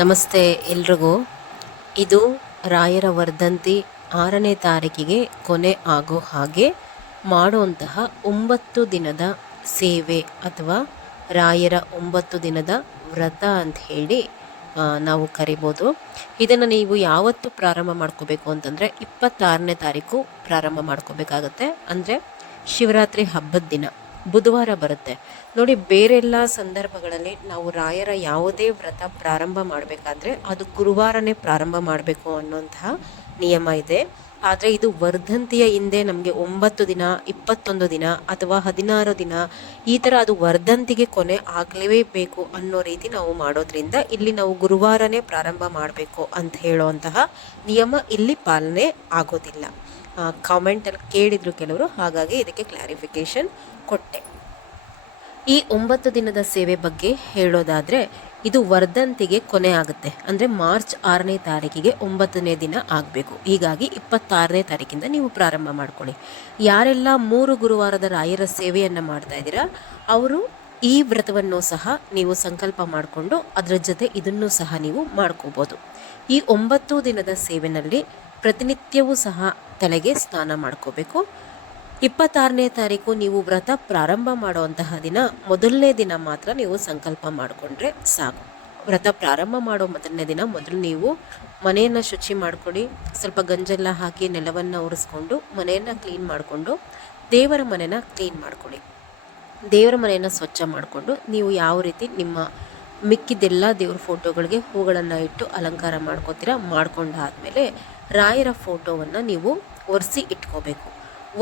ನಮಸ್ತೆ ಎಲ್ರಿಗೂ. ಇದು ರಾಯರ ವರ್ಧಂತಿ 6ನೇ ತಾರೀಕಿಗೆ ಕೊನೆ ಆಗೋ ಹಾಗೆ ಮಾಡುವಂತಹ 9 ದಿನದ ಸೇವೆ ಅಥವಾ ರಾಯರ 9 ದಿನದ ವ್ರತ ಅಂತ ಹೇಳಿ ನಾವು ಕರಿಬೋದು. ಇದನ್ನು ನೀವು ಯಾವತ್ತು ಪ್ರಾರಂಭ ಮಾಡ್ಕೋಬೇಕು ಅಂತಂದರೆ 26ನೇ ತಾರೀಕು ಪ್ರಾರಂಭ ಮಾಡ್ಕೋಬೇಕಾಗತ್ತೆ. ಅಂದರೆ ಶಿವರಾತ್ರಿ ಹಬ್ಬದ ದಿನ ಬುಧವಾರ ಬರುತ್ತೆ ನೋಡಿ. ಬೇರೆಲ್ಲ ಸಂದರ್ಭಗಳಲ್ಲಿ ನಾವು ರಾಯರ ಯಾವುದೇ ವ್ರತ ಪ್ರಾರಂಭ ಮಾಡಬೇಕಾದ್ರೆ ಅದು ಗುರುವಾರನೇ ಪ್ರಾರಂಭ ಮಾಡಬೇಕು ಅನ್ನುವಂತಹ ನಿಯಮ ಇದೆ. ಆದರೆ ಇದು ವರ್ಧಂತಿಯ ಹಿಂದೆ ನಮಗೆ 9 ದಿನ, 21 ದಿನ ಅಥವಾ 16 ದಿನ ಈ ಥರ ಅದು ವರ್ಧಂತಿಗೆ ಕೊನೆ ಆಗಲೇಬೇಕು ಅನ್ನೋ ರೀತಿ ನಾವು ಮಾಡೋದ್ರಿಂದ ಇಲ್ಲಿ ನಾವು ಗುರುವಾರನೇ ಪ್ರಾರಂಭ ಮಾಡಬೇಕು ಅಂತ ಹೇಳುವಂತಹ ನಿಯಮ ಇಲ್ಲಿ ಪಾಲನೆ ಆಗೋದಿಲ್ಲ. ಕಾಮೆಂಟಲ್ಲಿ ಕೇಳಿದ್ರು ಕೆಲವರು, ಹಾಗಾಗಿ ಇದಕ್ಕೆ ಕ್ಲಾರಿಫಿಕೇಶನ್ ಕೊಟ್ಟೆ. ಈ 9 ದಿನದ ಸೇವೆ ಬಗ್ಗೆ ಹೇಳೋದಾದರೆ ಇದು ವರ್ಧಂತಿಗೆ ಕೊನೆ ಆಗುತ್ತೆ. ಅಂದರೆ ಮಾರ್ಚ್ 6ನೇ ತಾರೀಕಿಗೆ 9ನೇ ದಿನ ಆಗಬೇಕು. ಹೀಗಾಗಿ 26ನೇ ತಾರೀಕಿಂದ ನೀವು ಪ್ರಾರಂಭ ಮಾಡ್ಕೊಳ್ಳಿ. ಯಾರೆಲ್ಲ 3 ಗುರುವಾರದ ರಾಯರ ಸೇವೆಯನ್ನು ಮಾಡ್ತಾ ಇದ್ದೀರಾ ಅವರು ಈ ವ್ರತವನ್ನು ಸಹ ನೀವು ಸಂಕಲ್ಪ ಮಾಡಿಕೊಂಡು ಅದರ ಜೊತೆ ಇದನ್ನು ಸಹ ನೀವು ಮಾಡ್ಕೋಬೋದು. ಈ 9 ದಿನದ ಸೇವೆನಲ್ಲಿ ಪ್ರತಿನಿತ್ಯವೂ ಸಹ ತಲೆಗೆ ಸ್ನಾನ ಮಾಡ್ಕೋಬೇಕು. 26ನೇ ತಾರೀಕು ನೀವು ವ್ರತ ಪ್ರಾರಂಭ ಮಾಡುವಂತಹ ದಿನ ಮೊದಲನೇ ದಿನ ಮಾತ್ರ ನೀವು ಸಂಕಲ್ಪ ಮಾಡಿಕೊಂಡ್ರೆ ಸಾಕು. ವ್ರತ ಪ್ರಾರಂಭ ಮಾಡೋ ಮೊದಲನೇ ದಿನ ಮೊದಲು ನೀವು ಮನೆಯನ್ನು ಶುಚಿ ಮಾಡ್ಕೊಳ್ಳಿ. ಸ್ವಲ್ಪ ಗಂಜೆಲ್ಲ ಹಾಕಿ ನೆಲವನ್ನು ಒರೆಸ್ಕೊಂಡು ಮನೆಯನ್ನು ಕ್ಲೀನ್ ಮಾಡಿಕೊಂಡು ದೇವರ ಮನೆಯನ್ನು ಕ್ಲೀನ್ ಮಾಡ್ಕೊಳ್ಳಿ. ದೇವರ ಮನೆಯನ್ನು ಸ್ವಚ್ಛ ಮಾಡಿಕೊಂಡು ನೀವು ಯಾವ ರೀತಿ ನಿಮ್ಮ ಮಿಕ್ಕಿದೆಲ್ಲ ದೇವ್ರ ಫೋಟೋಗಳಿಗೆ ಹೂಗಳನ್ನು ಇಟ್ಟು ಅಲಂಕಾರ ಮಾಡ್ಕೋತೀರಾ. ಮಾಡ್ಕೊಂಡಾದ್ಮೇಲೆ ರಾಯರ ಫೋಟೋವನ್ನು ನೀವು ಒರೆಸಿ ಇಟ್ಕೋಬೇಕು.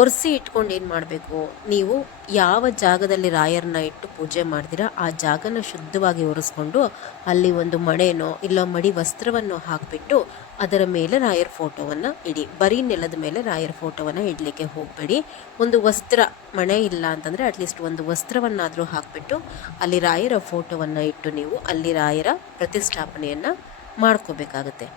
ಒರೆಸಿ ಇಟ್ಕೊಂಡು ಏನು ಮಾಡಬೇಕು, ನೀವು ಯಾವ ಜಾಗದಲ್ಲಿ ರಾಯರನ್ನ ಇಟ್ಟು ಪೂಜೆ ಮಾಡ್ತೀರಾ ಆ ಜಾಗನ ಶುದ್ಧವಾಗಿ ಒರೆಸ್ಕೊಂಡು ಅಲ್ಲಿ ಒಂದು ಮಣೆನೋ ಇಲ್ಲ ಮಡಿ ವಸ್ತ್ರವನ್ನು ಹಾಕಿಬಿಟ್ಟು ಅದರ ಮೇಲೆ ರಾಯರ ಫೋಟೋವನ್ನು ಇಡಿ. ಬರೀ ನೆಲದ ಮೇಲೆ ರಾಯರ ಫೋಟೋವನ್ನು ಇಡಲಿಕ್ಕೆ ಹೋಗಬೇಡಿ. ಒಂದು ವಸ್ತ್ರ, ಮಣೆ ಇಲ್ಲ ಅಂತಂದರೆ ಅಟ್ಲೀಸ್ಟ್ ಒಂದು ವಸ್ತ್ರವನ್ನಾದರೂ ಹಾಕಿಬಿಟ್ಟು ಅಲ್ಲಿ ರಾಯರ ಫೋಟೋವನ್ನು ಇಟ್ಟು ನೀವು ಅಲ್ಲಿ ರಾಯರ ಪ್ರತಿಷ್ಠಾಪನೆಯನ್ನು ಮಾಡ್ಕೋಬೇಕಾಗತ್ತೆ.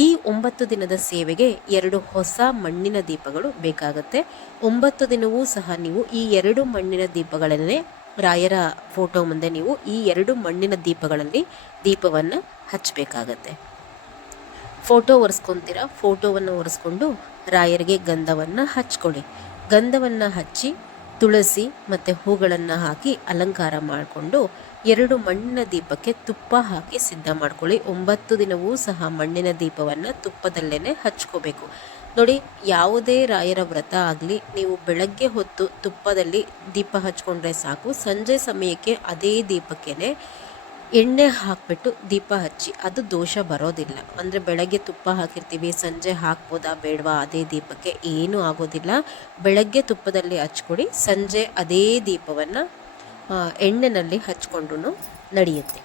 ಈ 9 ದಿನದ ಸೇವೆಗೆ 2 ಹೊಸ ಮಣ್ಣಿನ ದೀಪಗಳು ಬೇಕಾಗುತ್ತೆ. 9 ದಿನವೂ ಸಹ ನೀವು ಈ 2 ಮಣ್ಣಿನ ದೀಪಗಳನ್ನೇ ರಾಯರ ಫೋಟೋ ಮುಂದೆ ನೀವು ಈ 2 ಮಣ್ಣಿನ ದೀಪಗಳಲ್ಲಿ ದೀಪವನ್ನು ಹಚ್ಚಬೇಕಾಗತ್ತೆ. ಫೋಟೋ ಒರೆಸ್ಕೊತೀರಾ, ಫೋಟೋವನ್ನು ಒರೆಸ್ಕೊಂಡು ರಾಯರಿಗೆ ಗಂಧವನ್ನು ಹಚ್ಕೊಳ್ಳಿ. ಗಂಧವನ್ನು ಹಚ್ಚಿ ತುಳಸಿ ಮತ್ತು ಹೂಗಳನ್ನು ಹಾಕಿ ಅಲಂಕಾರ ಮಾಡಿಕೊಂಡು 2 ಮಣ್ಣಿನ ದೀಪಕ್ಕೆ ತುಪ್ಪ ಹಾಕಿ ಸಿದ್ಧ ಮಾಡ್ಕೊಳ್ಳಿ. 9 ದಿನವೂ ಸಹ ಮಣ್ಣಿನ ದೀಪವನ್ನು ತುಪ್ಪದಲ್ಲೇ ಹಚ್ಕೋಬೇಕು. ನೋಡಿ, ಯಾವುದೇ ರಾಯರ ವ್ರತ ಆಗಲಿ ನೀವು ಬೆಳಗ್ಗೆ ಹೊತ್ತು ತುಪ್ಪದಲ್ಲಿ ದೀಪ ಹಚ್ಕೊಂಡ್ರೆ ಸಾಕು. ಸಂಜೆ ಸಮಯಕ್ಕೆ ಅದೇ ದೀಪಕ್ಕೇ ಎಣ್ಣೆ ಹಾಕಿಬಿಟ್ಟು ದೀಪ ಹಚ್ಚಿ, ಅದು ದೋಷ ಬರೋದಿಲ್ಲ. ಅಂದರೆ ಬೆಳಗ್ಗೆ ತುಪ್ಪ ಹಾಕಿರ್ತೀವಿ, ಸಂಜೆ ಹಾಕ್ಬೋದಾ ಬೇಡವಾ ಅದೇ ದೀಪಕ್ಕೆ, ಏನೂ ಆಗೋದಿಲ್ಲ. ಬೆಳಗ್ಗೆ ತುಪ್ಪದಲ್ಲಿ ಹಚ್ಕೊಡಿ, ಸಂಜೆ ಅದೇ ದೀಪವನ್ನು ಎಣ್ಣೆನಲ್ಲಿ ಹಚ್ಕೊಂಡು ನಡೆಯುತ್ತೆ.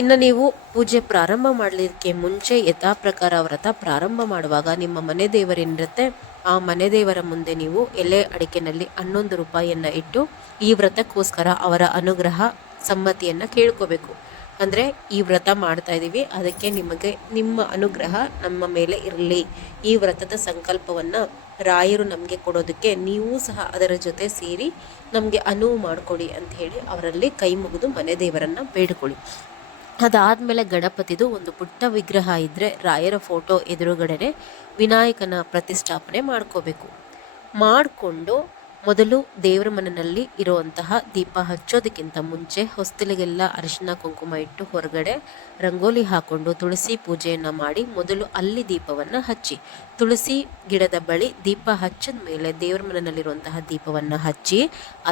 ಇನ್ನು ನೀವು ಪೂಜೆ ಪ್ರಾರಂಭ ಮಾಡಲಿಕ್ಕೆ ಮುಂಚೆ ಯಥಾ ಪ್ರಕಾರ ವ್ರತ ಪ್ರಾರಂಭ ಮಾಡುವಾಗ ನಿಮ್ಮ ಮನೆ ದೇವರೇನಿರುತ್ತೆ ಆ ಮನೆ ದೇವರ ಮುಂದೆ ನೀವು ಎಲೆ ಅಡಿಕೆನಲ್ಲಿ 11 ರೂಪಾಯಿಯನ್ನು ಇಟ್ಟು ಈ ವ್ರತಕ್ಕೋಸ್ಕರ ಅವರ ಅನುಗ್ರಹ ಸಮ್ಮತಿಯನ್ನು ಕೇಳ್ಕೋಬೇಕು. ಅಂದರೆ ಈ ವ್ರತ ಮಾಡ್ತಾ ಇದ್ದೀವಿ, ಅದಕ್ಕೆ ನಿಮಗೆ ನಿಮ್ಮ ಅನುಗ್ರಹ ನಮ್ಮ ಮೇಲೆ ಇರಲಿ, ಈ ವ್ರತದ ಸಂಕಲ್ಪವನ್ನು ರಾಯರು ನಮಗೆ ಕೊಡೋದಕ್ಕೆ ನೀವು ಸಹ ಅದರ ಜೊತೆ ಸೇರಿ ನಮಗೆ ಅನುವು ಮಾಡಿಕೊಡಿ ಅಂತ ಹೇಳಿ ಅವರಲ್ಲಿ ಕೈ ಮುಗಿದು ಮನೆ ದೇವರನ್ನು ಬೇಡ್ಕೊಳ್ಳಿ. ಅದಾದಮೇಲೆ ಗಣಪತಿದು ಒಂದು ಪುಟ್ಟ ವಿಗ್ರಹ ಇದ್ದರೆ ರಾಯರ ಫೋಟೋ ಎದುರುಗಡೆ ವಿನಾಯಕನ ಪ್ರತಿಷ್ಠಾಪನೆ ಮಾಡ್ಕೋಬೇಕು. ಮಾಡಿಕೊಂಡು ಮೊದಲು ದೇವರ ಮನೆಯಲ್ಲಿ ಇರುವಂತಹ ದೀಪ ಹಚ್ಚೋದಕ್ಕಿಂತ ಮುಂಚೆ ಹೊಸ್ತಿಲಿಗೆಲ್ಲ ಅರಿಶಿನ ಕುಂಕುಮ ಇಟ್ಟು ಹೊರಗಡೆ ರಂಗೋಲಿ ಹಾಕ್ಕೊಂಡು ತುಳಸಿ ಪೂಜೆಯನ್ನು ಮಾಡಿ ಮೊದಲು ಅಲ್ಲಿ ದೀಪವನ್ನು ಹಚ್ಚಿ, ತುಳಸಿ ಗಿಡದ ಬಳಿ ದೀಪ ಹಚ್ಚಿದ ಮೇಲೆ ದೇವರ ಮನೆಯಲ್ಲಿರುವಂತಹ ದೀಪವನ್ನು ಹಚ್ಚಿ,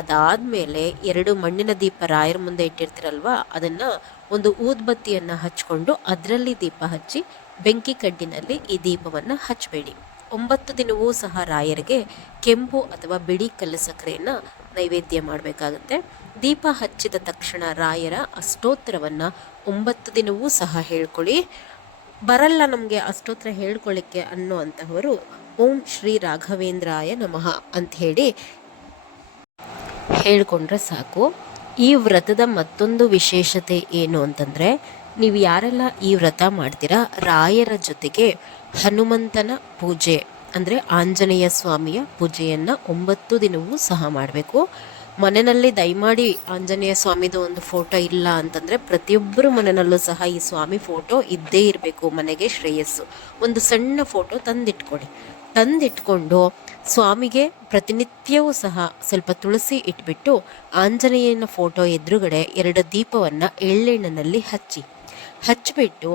ಅದಾದಮೇಲೆ 2 ಮಣ್ಣಿನ ದೀಪ ರಾಯರ ಮುಂದೆ ಇಟ್ಟಿರ್ತೀರಲ್ವ ಅದನ್ನು ಒಂದು ಊದ್ಬತ್ತಿಯನ್ನು ಹಚ್ಕೊಂಡು ಅದರಲ್ಲಿ ದೀಪ ಹಚ್ಚಿ ಬೆಂಕಿ ಕಡ್ಡಿನಲ್ಲಿ ಈ ದೀಪವನ್ನು ಹಚ್ಚಬೇಡಿ. 9 ದಿನವೂ ಸಹ ರಾಯರಿಗೆ ಕೆಂಪು ಅಥವಾ ಬಿಳಿ ಕಲ್ಲು ಸಕ್ಕರೆಯನ್ನು ನೈವೇದ್ಯ ಮಾಡಬೇಕಾಗುತ್ತೆ. ದೀಪ ಹಚ್ಚಿದ ತಕ್ಷಣ ರಾಯರ ಅಷ್ಟೋತ್ತರವನ್ನು 9 ದಿನವೂ ಸಹ ಹೇಳ್ಕೊಳ್ಳಿ. ಬರಲ್ಲ ನಮಗೆ ಅಷ್ಟೋತ್ತರ ಹೇಳ್ಕೊಳ್ಳಿಕ್ಕೆ ಅನ್ನೋ ಅಂತಹವರು ಓಂ ಶ್ರೀ ರಾಘವೇಂದ್ರಾಯ ನಮಃ ಅಂಥೇಳಿ ಹೇಳ್ಕೊಂಡ್ರೆ ಸಾಕು. ಈ ವ್ರತದ ಮತ್ತೊಂದು ವಿಶೇಷತೆ ಏನು ಅಂತಂದರೆ, ನೀವು ಯಾರೆಲ್ಲ ಈ ವ್ರತ ಮಾಡ್ತೀರಾ ರಾಯರ ಜೊತೆಗೆ ಹನುಮಂತನ ಪೂಜೆ ಅಂದರೆ ಆಂಜನೇಯ ಸ್ವಾಮಿಯ ಪೂಜೆಯನ್ನು 9 ದಿನವೂ ಸಹ ಮಾಡಬೇಕು. ಮನೆಯಲ್ಲಿ ದಯಮಾಡಿ ಆಂಜನೇಯ ಸ್ವಾಮಿದು ಒಂದು ಫೋಟೋ ಇಲ್ಲ ಅಂತಂದರೆ ಪ್ರತಿಯೊಬ್ಬರು ಮನೆಯಲ್ಲೂ ಸಹ ಈ ಸ್ವಾಮಿ ಫೋಟೋ ಇದ್ದೇ ಇರಬೇಕು. ಮನೆಗೆ ಶ್ರೇಯಸ್ಸು. ಒಂದು ಸಣ್ಣ ಫೋಟೋ ತಂದಿಟ್ಕೊಂಡು ಸ್ವಾಮಿಗೆ ಪ್ರತಿನಿತ್ಯವೂ ಸಹ ಸ್ವಲ್ಪ ತುಳಸಿ ಇಟ್ಬಿಟ್ಟು ಆಂಜನೇಯನ ಫೋಟೋ ಎದುರುಗಡೆ 2 ದೀಪವನ್ನು ಎಳ್ಳೆಣ್ಣಿನಲ್ಲಿ ಹಚ್ಚಿಬಿಟ್ಟು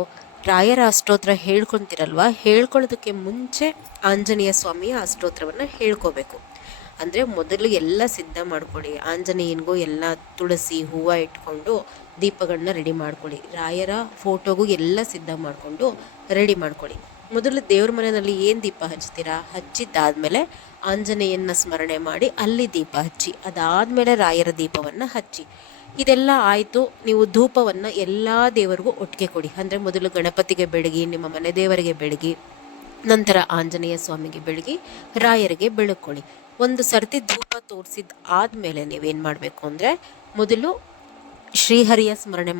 ರಾಯರ ಅಷ್ಟೋತ್ರ ಹೇಳ್ಕೊತಿರಲ್ವ, ಹೇಳ್ಕೊಳ್ಳೋದಕ್ಕೆ ಮುಂಚೆ ಆಂಜನೇಯ ಸ್ವಾಮಿಯ ಅಷ್ಟೋತ್ರವನ್ನು ಹೇಳ್ಕೋಬೇಕು. ಅಂದರೆ ಮೊದಲು ಎಲ್ಲ ಸಿದ್ಧ ಮಾಡ್ಕೊಳ್ಳಿ. ಆಂಜನೇಯನಿಗೂ ಎಲ್ಲ ತುಳಸಿ ಹೂವು ಇಟ್ಕೊಂಡು ದೀಪಗಳನ್ನ ರೆಡಿ ಮಾಡ್ಕೊಳ್ಳಿ. ರಾಯರ ಫೋಟೋಗೂ ಎಲ್ಲ ಸಿದ್ಧ ಮಾಡಿಕೊಂಡು ರೆಡಿ ಮಾಡ್ಕೊಳ್ಳಿ. ಮೊದಲು ದೇವ್ರ ಮನೆಯಲ್ಲಿ ಏನು ದೀಪ ಹಚ್ತೀರಾ, ಹಚ್ಚಿದ್ದಾದಮೇಲೆ ಆಂಜನೇಯನ ಸ್ಮರಣೆ ಮಾಡಿ ಅಲ್ಲಿ ದೀಪ ಹಚ್ಚಿ, ಅದಾದಮೇಲೆ ರಾಯರ ದೀಪವನ್ನು ಹಚ್ಚಿ. ಇದೆಲ್ಲ ಆಯಿತು. ನೀವು ಧೂಪವನ್ನು ಎಲ್ಲ ದೇವರಿಗೂ ಒಟ್ಟಿಗೆ ಕೊಡಿ. ಅಂದರೆ ಮೊದಲು ಗಣಪತಿಗೆ ಬೆಳಗಿ, ನಿಮ್ಮ ಮನೆ ದೇವರಿಗೆ ಬೆಳಗಿ, ನಂತರ ಆಂಜನೇಯ ಸ್ವಾಮಿಗೆ ಬೆಳಗಿ, ರಾಯರಿಗೆ ಬೆಳಕೊಳ್ಳಿ. ಒಂದು ಸರ್ತಿ ಧೂಪ ತೋರಿಸಿದ ಆದಮೇಲೆ ನೀವೇನು ಮಾಡಬೇಕು ಅಂದರೆ ಮೊದಲು ಶ್ರೀಹರಿಯ ಸ್ಮರಣೆ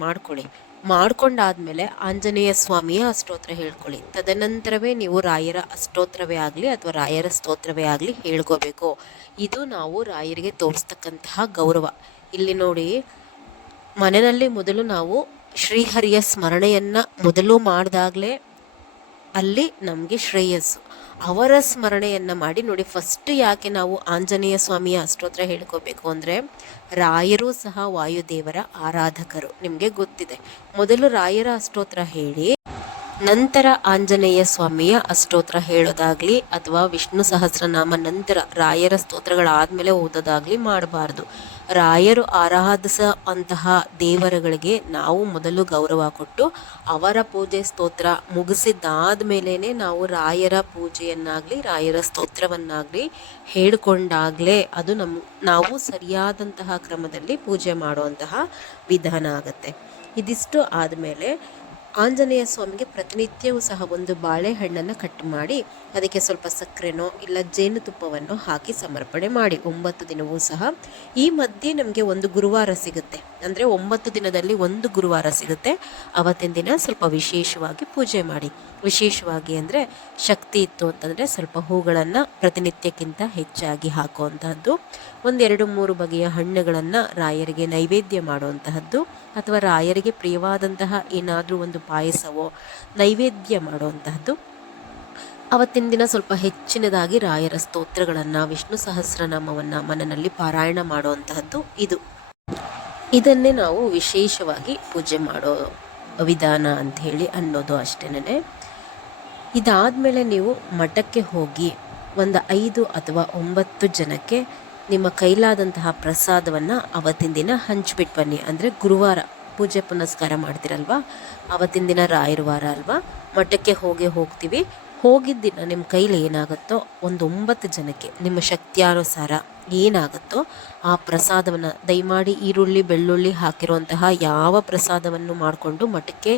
ಮಾಡ್ಕೊಂಡಾದ್ಮೇಲೆ ಆಂಜನೇಯ ಸ್ವಾಮಿಯ ಅಷ್ಟೋತ್ರ ಹೇಳ್ಕೊಳ್ಳಿ. ತದನಂತರವೇ ನೀವು ರಾಯರ ಅಷ್ಟೋತ್ರವೇ ಆಗಲಿ ಅಥವಾ ರಾಯರ ಸ್ತೋತ್ರವೇ ಆಗಲಿ ಹೇಳ್ಕೋಬೇಕು. ಇದು ನಾವು ರಾಯರಿಗೆ ತೋರಿಸ್ತಕ್ಕಂತಹ ಗೌರವ. ಇಲ್ಲಿ ನೋಡಿ, ಮನೆಯಲ್ಲಿ ಮೊದಲು ನಾವು ಶ್ರೀಹರಿಯ ಸ್ಮರಣೆಯನ್ನು ಮೊದಲು ಮಾಡಿದಾಗಲೇ ಅಲ್ಲಿ ನಮಗೆ ಶ್ರೇಯಸ್ಸು. ಅವರ ಸ್ಮರಣೆಯನ್ನು ಮಾಡಿ ನೋಡಿ. ಫಸ್ಟ್ ಯಾಕೆ ನಾವು ಆಂಜನೇಯ ಸ್ವಾಮಿಯ ಅಷ್ಟೋತ್ರ ಹೇಳ್ಕೋಬೇಕು ಅಂದರೆ, ರಾಯರೂ ಸಹ ವಾಯುದೇವರ ಆರಾಧಕರು, ನಿಮಗೆ ಗೊತ್ತಿದೆ. ಮೊದಲು ರಾಯರ ಅಷ್ಟೋತ್ರ ಹೇಳಿ ನಂತರ ಆಂಜನೇಯ ಸ್ವಾಮಿಯ ಅಷ್ಟೋತ್ರ ಹೇಳೋದಾಗಲಿ ಅಥವಾ ವಿಷ್ಣು ಸಹಸ್ರನಾಮ ನಂತರ ರಾಯರ ಸ್ತೋತ್ರಗಳಾದಮೇಲೆ ಓದೋದಾಗಲಿ ಮಾಡಬಾರ್ದು. ರಾಯರು ಆರಾಧಿಸುವಂತಹ ದೇವರುಗಳಿಗೆ ನಾವು ಮೊದಲು ಗೌರವ ಕೊಟ್ಟು ಅವರ ಪೂಜೆ ಸ್ತೋತ್ರ ಮುಗಿಸಿದ್ದಾದ ಮೇಲೇ ನಾವು ರಾಯರ ಪೂಜೆಯನ್ನಾಗಲಿ ರಾಯರ ಸ್ತೋತ್ರವನ್ನಾಗಲಿ ಹೇಳಿಕೊಂಡಾಗಲೇ ಅದು ನಾವು ಸರಿಯಾದಂತಹ ಕ್ರಮದಲ್ಲಿ ಪೂಜೆ ಮಾಡುವಂತಹ ವಿಧಾನ ಆಗುತ್ತೆ. ಇದಿಷ್ಟು ಆದಮೇಲೆ ಆಂಜನೇಯ ಸ್ವಾಮಿಗೆ ಪ್ರತಿನಿತ್ಯವೂ ಸಹ ಒಂದು ಬಾಳೆಹಣ್ಣನ್ನು ಕಟ್ ಮಾಡಿ ಅದಕ್ಕೆ ಸ್ವಲ್ಪ ಸಕ್ಕರೆನೋ ಇಲ್ಲ ಜೇನುತುಪ್ಪವನ್ನು ಹಾಕಿ ಸಮರ್ಪಣೆ ಮಾಡಿ 9 ದಿನವೂ ಸಹ. ಈ ಮಧ್ಯೆ ನಮಗೆ ಒಂದು ಗುರುವಾರ ಸಿಗುತ್ತೆ, ಅಂದರೆ 9 ದಿನದಲ್ಲಿ ಒಂದು ಗುರುವಾರ ಸಿಗುತ್ತೆ. ಅವತ್ತಿನ ದಿನ ಸ್ವಲ್ಪ ವಿಶೇಷವಾಗಿ ಪೂಜೆ ಮಾಡಿ. ವಿಶೇಷವಾಗಿ ಅಂದರೆ ಶಕ್ತಿ ಇತ್ತು ಅಂತಂದರೆ ಸ್ವಲ್ಪ ಹೂಗಳನ್ನು ಪ್ರತಿನಿತ್ಯಕ್ಕಿಂತ ಹೆಚ್ಚಾಗಿ ಹಾಕುವಂತಹದ್ದು, 1-2-3 ಬಗೆಯ ಹಣ್ಣುಗಳನ್ನು ರಾಯರಿಗೆ ನೈವೇದ್ಯ ಮಾಡುವಂತಹದ್ದು, ಅಥವಾ ರಾಯರಿಗೆ ಪ್ರಿಯವಾದಂತಹ ಏನಾದರೂ ಒಂದು ಪಾಯಸವೋ ನೈವೇದ್ಯ ಮಾಡುವಂತಹದ್ದು. ಅವತ್ತಿನ ದಿನ ಸ್ವಲ್ಪ ಹೆಚ್ಚಿನದಾಗಿ ರಾಯರ ಸ್ತೋತ್ರಗಳನ್ನು, ವಿಷ್ಣು ಸಹಸ್ರನಾಮವನ್ನು ಮನೆಯಲ್ಲಿ ಪಾರಾಯಣ ಮಾಡುವಂತಹದ್ದು. ಇದನ್ನೇ ನಾವು ವಿಶೇಷವಾಗಿ ಪೂಜೆ ಮಾಡೋ ವಿಧಾನ ಅಂಥೇಳಿ ಅನ್ನೋದು ಅಷ್ಟೇನೆ. ಇದಾದಮೇಲೆ ನೀವು ಮಠಕ್ಕೆ ಹೋಗಿ ಒಂದು 5 ಅಥವಾ 9 ಜನಕ್ಕೆ ನಿಮ್ಮ ಕೈಲಾದಂತಹ ಪ್ರಸಾದವನ್ನು ಅವತ್ತಿನ ದಿನ ಹಂಚಿಬಿಟ್ಟು ಬನ್ನಿ. ಅಂದರೆ ಗುರುವಾರ ಪೂಜೆ ಪುನಸ್ಕಾರ ಮಾಡ್ತೀರಲ್ವ, ಅವತ್ತಿನ ದಿನ ರಾಯರ ವಾರ ಅಲ್ವಾ, ಮಠಕ್ಕೆ ಹೋಗ್ತೀವಿ. ಹೋಗಿದ್ದ ದಿನ ನಿಮ್ಮ ಕೈಲಿ ಏನಾಗುತ್ತೋ ಒಂದು 9 ಜನಕ್ಕೆ ನಿಮ್ಮ ಶಕ್ತಿಯಾನುಸಾರ ಏನಾಗುತ್ತೋ ಆ ಪ್ರಸಾದವನ್ನು ದಯಮಾಡಿ ಈರುಳ್ಳಿ ಬೆಳ್ಳುಳ್ಳಿ ಹಾಕಿರುವಂತಹ ಯಾವ ಪ್ರಸಾದವನ್ನು ಮಾಡಿಕೊಂಡು ಮಠಕ್ಕೆ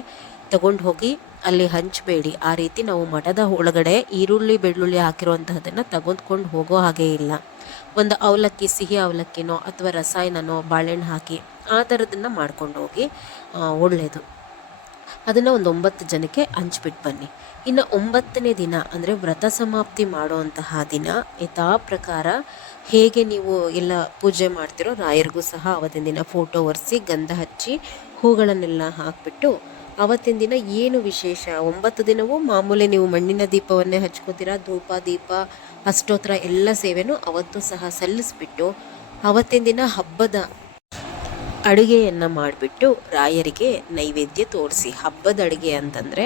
ತಗೊಂಡು ಹೋಗಿ ಅಲ್ಲಿ ಹಂಚಬೇಡಿ. ಆ ರೀತಿ ನಾವು ಮಠದ ಒಳಗಡೆ ಈರುಳ್ಳಿ ಬೆಳ್ಳುಳ್ಳಿ ಹಾಕಿರುವಂತಹದನ್ನು ತೆಗೆದುಕೊಂಡು ಹೋಗೋ ಹಾಗೆ ಇಲ್ಲ. ಒಂದು ಅವಲಕ್ಕಿ, ಸಿಹಿ ಅವಲಕ್ಕಿನೋ ಅಥವಾ ರಸಾಯನನೋ ಬಾಳೆಹಣ್ಣು ಹಾಕಿ ಆ ಥರದನ್ನು ಮಾಡ್ಕೊಂಡು ಹೋಗಿ ಒಳ್ಳೆಯದು. ಅದನ್ನು ಒಂದು 9 ಜನಕ್ಕೆ ಹಂಚ್ಬಿಟ್ಟು ಬನ್ನಿ. ಇನ್ನು 9ನೇ ದಿನ ಅಂದರೆ ವ್ರತ ಸಮಾಪ್ತಿ ಮಾಡುವಂತಹ ದಿನ ಯಥಾ ಪ್ರಕಾರ ಹೇಗೆ ನೀವು ಎಲ್ಲ ಪೂಜೆ ಮಾಡ್ತಿರೋ ರಾಯರಿಗೂ ಸಹ ಅವತ್ತಿನ ದಿನ ಫೋಟೋ ಒರೆಸಿ ಗಂಧ ಹಚ್ಚಿ ಹೂಗಳನ್ನೆಲ್ಲ ಹಾಕಿಬಿಟ್ಟು ಅವತ್ತಿನ ದಿನ ಏನು ವಿಶೇಷ, 9 ದಿನವೂ ಮಾಮೂಲಿ ನೀವು ಮಣ್ಣಿನ ದೀಪವನ್ನೇ ಹಚ್ಕೋತೀರಾ. ಧೂಪ ದೀಪ ಅಷ್ಟೋತ್ರ ಎಲ್ಲ ಸೇವೆನೂ ಅವತ್ತು ಸಹ ಸಲ್ಲಿಸ್ಬಿಟ್ಟು ಅವತ್ತಿನ ದಿನ ಹಬ್ಬದ ಅಡುಗೆಯನ್ನು ಮಾಡಿಬಿಟ್ಟು ರಾಯರಿಗೆ ನೈವೇದ್ಯ ತೋರಿಸಿ. ಹಬ್ಬದ ಅಡುಗೆ ಅಂತಂದರೆ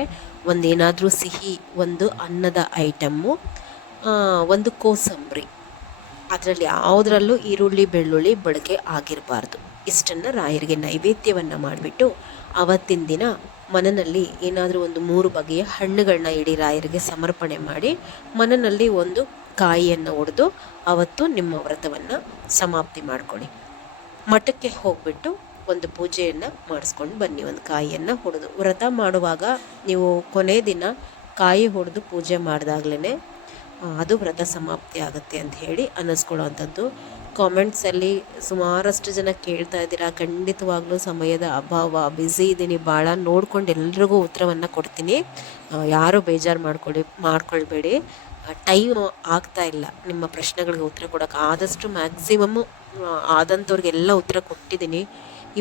ಒಂದೇನಾದರೂ ಸಿಹಿ, ಒಂದು ಅನ್ನದ ಐಟಮ್ಮು, ಒಂದು ಕೋಸಂಬರಿ, ಅದರಲ್ಲಿ ಯಾವುದರಲ್ಲೂ ಈರುಳ್ಳಿ ಬೆಳ್ಳುಳ್ಳಿ ಬಳಕೆ ಆಗಿರಬಾರ್ದು. ಇಷ್ಟನ್ನು ರಾಯರಿಗೆ ನೈವೇದ್ಯವನ್ನು ಮಾಡಿಬಿಟ್ಟು ಅವತ್ತಿನ ದಿನ ಮನೆಯಲ್ಲಿ ಏನಾದರೂ ಒಂದು 3 ಬಗೆಯ ಹಣ್ಣುಗಳನ್ನ ಇಡೀ ರಾಯರಿಗೆ ಸಮರ್ಪಣೆ ಮಾಡಿ ಮನೆಯಲ್ಲಿ ಒಂದು ಕಾಯಿಯನ್ನು ಒಡೆದು ಅವತ್ತು ನಿಮ್ಮ ವ್ರತವನ್ನು ಸಮಾಪ್ತಿ ಮಾಡಿಕೊಳ್ಳಿ. ಮಠಕ್ಕೆ ಹೋಗ್ಬಿಟ್ಟು ಒಂದು ಪೂಜೆಯನ್ನು ಮಾಡಿಸ್ಕೊಂಡು ಬನ್ನಿ. ಒಂದು ಕಾಯಿಯನ್ನು ಹೊಡೆದು ವ್ರತ ಮಾಡುವಾಗ ನೀವು ಕೊನೆ ದಿನ ಕಾಯಿ ಹೊಡೆದು ಪೂಜೆ ಮಾಡಿದಾಗಲೇ ಅದು ವ್ರತ ಸಮಾಪ್ತಿ ಆಗುತ್ತೆ ಅಂತ ಹೇಳಿ ಅನ್ನಿಸ್ಕೊಳ್ಳೋವಂಥದ್ದು. ಕಾಮೆಂಟ್ಸಲ್ಲಿ ಸುಮಾರಷ್ಟು ಜನ ಕೇಳ್ತಾ ಇದ್ದೀರಾ. ಖಂಡಿತವಾಗ್ಲೂ ಸಮಯದ ಅಭಾವ, ಬ್ಯುಸಿ ಇದ್ದೀನಿ ಭಾಳ, ನೋಡ್ಕೊಂಡು ಎಲ್ರಿಗೂ ಉತ್ತರವನ್ನು ಕೊಡ್ತೀನಿ. ಯಾರೂ ಬೇಜಾರು ಮಾಡ್ಕೊಳ್ಬೇಡಿ. ಟೈಮ್ ಆಗ್ತಾ ಇಲ್ಲ ನಿಮ್ಮ ಪ್ರಶ್ನೆಗಳಿಗೆ ಉತ್ತರ ಕೊಡೋಕೆ. ಆದಷ್ಟು ಮ್ಯಾಕ್ಸಿಮಮ್ಮು ಆದಂಥವ್ರಿಗೆಲ್ಲ ಉತ್ತರ ಕೊಟ್ಟಿದ್ದೀನಿ.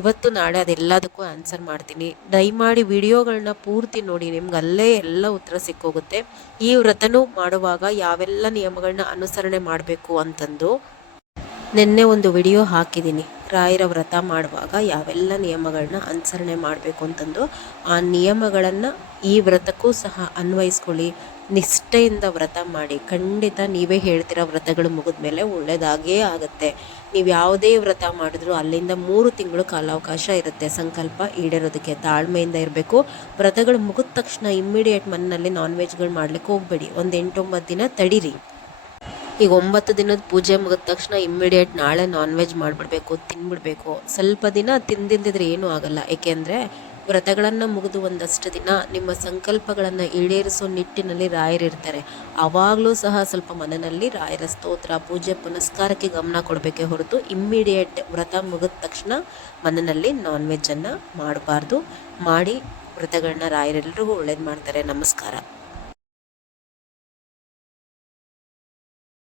ಇವತ್ತು ನಾಳೆ ಅದೆಲ್ಲದಕ್ಕೂ ಆನ್ಸರ್ ಮಾಡ್ತೀನಿ. ದಯಮಾಡಿ ವಿಡಿಯೋಗಳನ್ನ ಪೂರ್ತಿ ನೋಡಿ, ನಿಮ್ಗೆ ಅಲ್ಲೇ ಎಲ್ಲ ಉತ್ತರ ಸಿಕ್ಕೋಗುತ್ತೆ. ಈ ವ್ರತನೂ ಮಾಡುವಾಗ ಯಾವೆಲ್ಲ ನಿಯಮಗಳನ್ನ ಅನುಸರಣೆ ಮಾಡಬೇಕು ಅಂತಂದು ನಿನ್ನೆ ಒಂದು ವಿಡಿಯೋ ಹಾಕಿದ್ದೀನಿ. ರಾಯರ ವ್ರತ ಮಾಡುವಾಗ ಯಾವೆಲ್ಲ ನಿಯಮಗಳನ್ನ ಅನುಸರಣೆ ಮಾಡಬೇಕು ಅಂತಂದು ಆ ನಿಯಮಗಳನ್ನು ಈ ವ್ರತಕ್ಕೂ ಸಹ ಅನ್ವಯಿಸ್ಕೊಳ್ಳಿ. ನಿಷ್ಠೆಯಿಂದ ವ್ರತ ಮಾಡಿ. ಖಂಡಿತ ನೀವೇ ಹೇಳ್ತಿರೋ ವ್ರತಗಳು ಮುಗಿದ ಮೇಲೆ ಒಳ್ಳೆಯದಾಗೇ ಆಗುತ್ತೆ. ನೀವು ಯಾವುದೇ ವ್ರತ ಮಾಡಿದ್ರೂ ಅಲ್ಲಿಂದ 3 ತಿಂಗಳು ಕಾಲಾವಕಾಶ ಇರುತ್ತೆ ಸಂಕಲ್ಪ ಈಡೇರೋದಕ್ಕೆ. ತಾಳ್ಮೆಯಿಂದ ಇರಬೇಕು. ವ್ರತಗಳು ಮುಗಿದ ತಕ್ಷಣ ಇಮ್ಮಿಡಿಯೇಟ್ ಮನೆಯಲ್ಲಿ ನಾನ್ ವೆಜ್ಗಳು ಮಾಡ್ಲಿಕ್ಕೆ ಹೋಗಬೇಡಿ. ಒಂದು 8-9 ದಿನ ತಡೀರಿ. ಈಗ 9 ದಿನದ ಪೂಜೆ ಮುಗಿದ ತಕ್ಷಣ ಇಮ್ಮಿಡಿಯೇಟ್ ನಾಳೆ ನಾನ್ ವೆಜ್ ಮಾಡಿಬಿಡ್ಬೇಕು, ತಿನ್ಬಿಡ್ಬೇಕು. ಸ್ವಲ್ಪ ದಿನ ತಿಂದಿಲ್ದಿದ್ರೆ ಏನೂ ಆಗಲ್ಲ. ಏಕೆಂದರೆ ವ್ರತಗಳನ್ನು ಮುಗಿದು ಒಂದಷ್ಟು ದಿನ ನಿಮ್ಮ ಸಂಕಲ್ಪಗಳನ್ನು ಈಡೇರಿಸೋ ನಿಟ್ಟಿನಲ್ಲಿ ರಾಯರಿರ್ತಾರೆ. ಆವಾಗಲೂ ಸಹ ಸ್ವಲ್ಪ ಮನೆಯಲ್ಲಿ ರಾಯರ ಸ್ತೋತ್ರ, ಪೂಜೆ, ಪುನಸ್ಕಾರಕ್ಕೆ ಗಮನ ಕೊಡಬೇಕೇ ಹೊರತು ಇಮ್ಮಿಡಿಯೇಟ್ ವ್ರತ ಮುಗಿದ ತಕ್ಷಣ ಮನೆಯಲ್ಲಿ ನಾನ್ ವೆಜ್ಜನ್ನು ಮಾಡಬಾರ್ದು. ಮಾಡಿ ವ್ರತಗಳನ್ನ ರಾಯರೆಲ್ಲರಿಗೂ ಒಳ್ಳೇದು ಮಾಡ್ತಾರೆ. ನಮಸ್ಕಾರ.